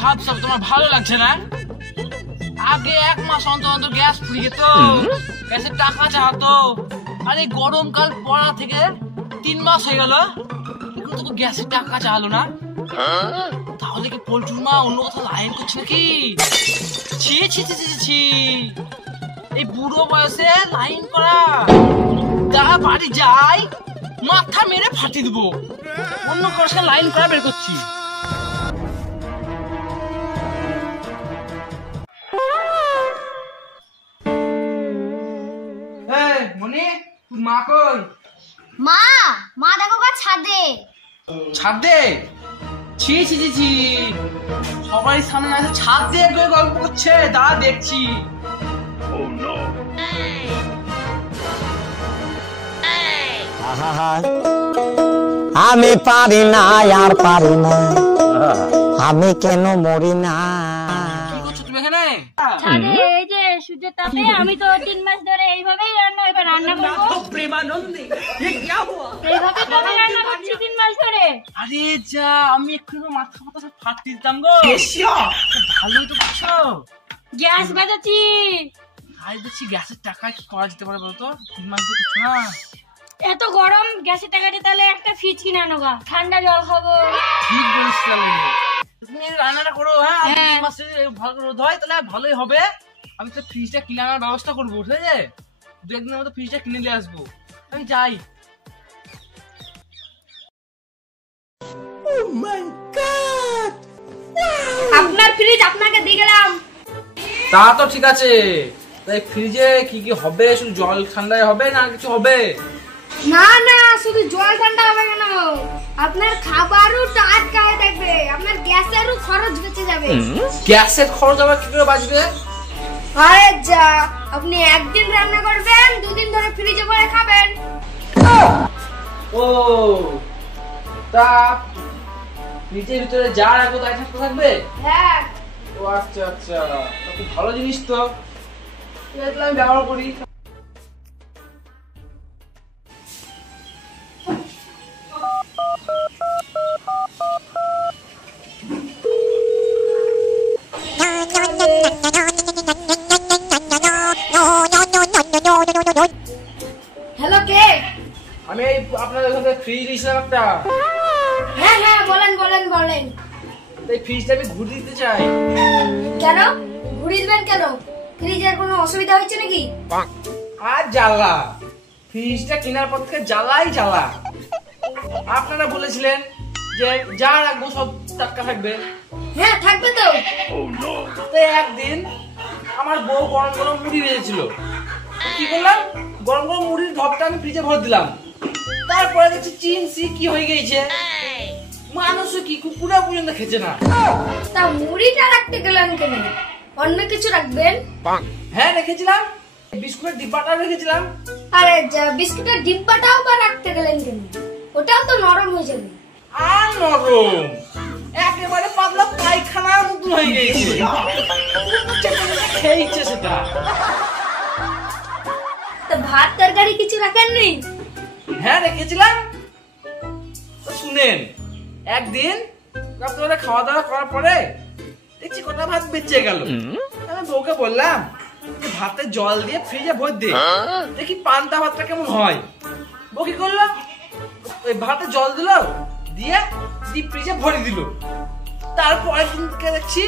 ভাব সব তোমার ভালো লাগছে না? আগে 1 মাস অন্তর অন্তর গ্যাস ফ্রি যেত, গ্যাসের টাকা চাওয়াতো। আর এই গরমকাল পড়া থেকে 3 মাস হয়ে গেল, এখন তো গ্যাসের টাকা চাওয়ালো না। তাহলে কি পোল্ট্রির মা অন্য কোথাও লাইন করছে নাকি? ছি ছি ছি ছি ছি, এই বুড়ো বয়সে লাইন করা। যা বাড়ি যাই মাথা মেরে ফাটিয়ে দেবো। অন্য কারোর সাথে লাইন করা বের করছি। মনি, মা কই? মা মা দেখো গা ছাদে। ছাদে? ছি ছি ছি ছি, সবাই সামনে আছে, ছাদ দিয়ে গল্প করছে, দাঁড়া দেখছি। আমি পারি না আর পারি না, আমি কেন মরি না। কি করছো তুমি এখানে? ছাদে এই যে সূর্যের তাপে আমি তো 3 মাস ধরে এইভাবেই রান্না করব। প্রেমানন্দে এইভাবে তো আমি রান্না করছি 3 মাস ধরে। আরে যা, আমি একটু মাথা সব ফাটিয়ে দিতাম গো। ভালোই তো করছো। গ্যাস বাজাচ্ছি। আরে দেখছি গ্যাসের টাকা কি করা যেতে পারে বলতো? 3 মাস দিয়ে করছো না। এত গরম, গ্যাসের টাকা দিয়ে তাহলে একটা ফ্রিজ কিনে আনো গা, ঠান্ডা জল খাবো। ঠিক বলিস তাহলে। তুমি রান্নাটা করো, হ্যাঁ? 3 মাসে ভালো করে রোদ হয় তাহলে ভালোই হবে। আমি তো ফ্রিজটা কিনে আনার ব্যবস্থা করবো, ঠিক আছে? 2 একদিনের মতো ফ্রিজটা কিনে নিয়ে আসবো। আমি যাই। আপনার ফ্রিজ আপনাকে দিয়ে গেলাম। তা তো ঠিক আছে, তাই ফ্রিজে কি কি হবে? শুধু জল ঠান্ডায় হবে না কিছু হবে? না না, শুধু জল ঠান্ডা হবে কেন, আপনার খাবারও টাটকা হয়ে থাকবে, আপনার গ্যাসেরও খরচ বেঁচে যাবে। গ্যাসের খরচ আবার কি করে বাঁচবে? আরে যা, আপনি একদিন রান্না করবেন, 2 দিন ধরে ফ্রিজে ভরে খাবেন। ও তা ফ্রিজের ভিতরে যা রাখবো তাই থাকবে? হ্যাঁ। ও আচ্ছা আচ্ছা, খুব ভালো জিনিস তো, এগুলো আমি ব্যবহার করি। হ্যালো, কে? আমি এই আপনাদের ওখানে ফ্রিজ নিয়েছিলাম একটা। হ্যাঁ হ্যাঁ, বলেন বলেন বলেন। এই ফ্রিজটা আমি ঘুরিয়ে দিতে চাই। কেন ঘুরিয়ে দিবেন কেন? ফ্রিজের কোনো অসুবিধা হচ্ছে নাকি? আর জ্বালা, ফ্রিজটা কেনার পর থেকে জ্বালাই জ্বালা। আপনারা বলেছিলেন যে যা রাখবো সব টাটকা থাকবে। হ্যাঁ থাকবে তো। তো একদিন আমার বউ গরম গরম মুড়ি ভেজেছিল, কি করলাম, গরম গরম মুড়ির ঢপটা আমি ফ্রিজে ভরে দিলাম। তারপরে দেখছি চিনসি কি হয়ে গেছে, মানুষ কি কুকুরা পর্যন্ত খেছে না। তা মুড়িটা রাখতে গেলেন কেন? অন্য কিছু রাখবেন। হ্যাঁ রেখেছিলাম, বিস্কুটের ডিব্বাটা রেখেছিলাম। আরে যা, বিস্কুটের ডিব্বাটাও বা রাখতে গেলেন কেন? ওটাও তো নরম হয়ে যাবে। আর নরম, একেবারে পাতলা পায়খানার মতন হয়ে গেছে, খেয়েছে সেটা। তা ভাত তরকারি কিছু রাখেননি? হ্যাঁ রেখেছিলাম। শুনেন, একদিন আপনারা খাওয়া দাওয়া করার পরে দেখছি কটা ভাত বেঁচে গেল। আমি বউকে বললাম ভাতে জল দিয়ে ফ্রিজে ভরে দে, দেখি পান্তা ভাতটা কেমন হয়। বউ কি করলো, ওই ভাতে জল দিল, দিয়ে ডিপ ফ্রিজে ভরে দিল। তারপরের দিন থেকে দেখছি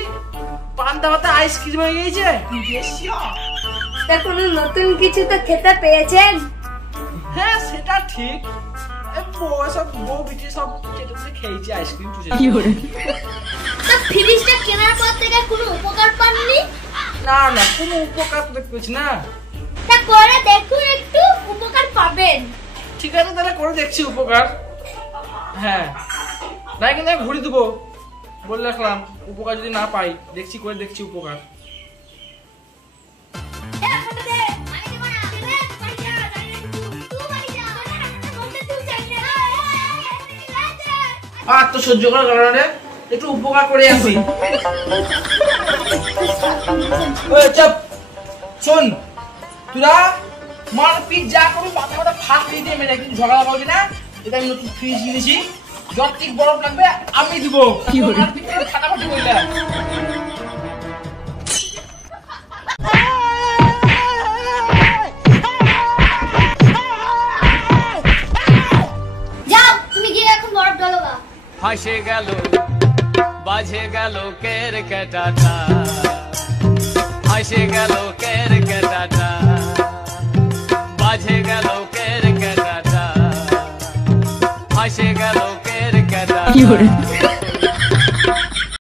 পান্তা ভাতে আইসক্রিম হয়ে গিয়েছে। তা কোনো নতুন কিছু তো খেতে পেয়েছেন? হ্যাঁ সেটা ঠিক, বউ বিটি সব খেয়েছে আইসক্রিম। তা ফ্রিজটা কেনার পর থেকে কোনো উপকার পাননি? না না, কোনো উপকার তো দেখতে পাচ্ছি না। তা করে দেখুন, একটু উপকার পাবেন। ঠিক আছে তাহলে করে দেখছি উপকার। হ্যাঁ তাই কিন্তু আমি ঘুরে দেবো বলে রাখলাম, উপকার যদি না পাই দেখছি, করে দেখছি উপকার। আর তো সহ্য করার কারণে একটু উপকার করে আসি। চাপ শোন, তোরা মারপিট যা করবি মাথা মাথা ফাঁক দিয়ে মেরে একদিন ঝগড়া করবি না। এটা আমি নতুন ফ্রিজ কিনেছি, যত ঠিক বরফ লাগবে আমি দিব। ফাটাফাটি বুঝলে যাও তুমি গিয়ে এখন বরফ ঢালো গা। ফাঁসে গেল বাজে গেল কের কেটাটা ফাঁসে গেল কের কেটাটা বাজে গেল কের কেটাটা ফাঁসে গেল কের কেটাটা